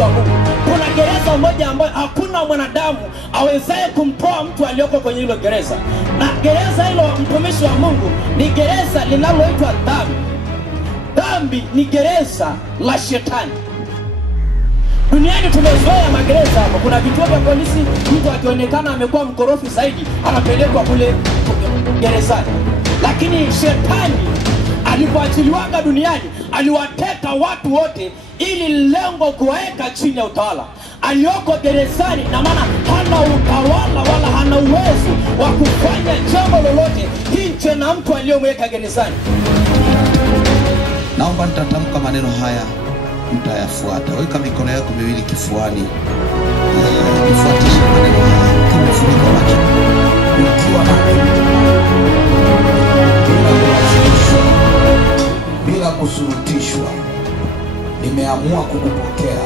mtumishi wa Mungu. Kuna gereza moja ambayo hakuna mwanadamu awezaye kumtoa mtu aliyoko kwenye hilo gereza. Na gereza hilo, mtumishi wa Mungu, ni gereza linaloitwa dhambi. Dhambi ni gereza la shetani. Duniani tumezoea magereza hapo. Kuna vituo vya polisi, mtu akionekana amekuwa mkorofi zaidi anapelekwa kule gerezani. Lakini shetani alipoachiliwanga duniani, aliwateka watu wote ili lengo kuweka chini ya utawala. Aliyoko gerezani na maana hana utawala wala hana uwezo wa kufanya jambo lolote nje na mtu aliyomweka gerezani. Naomba nitatamka maneno haya, mtayafuata. Weka mikono yako miwili kifuani. Nifuatishe maneno haya. Tumefunika macho. Ukiwa bila kusurutishwa, nimeamua kukupokea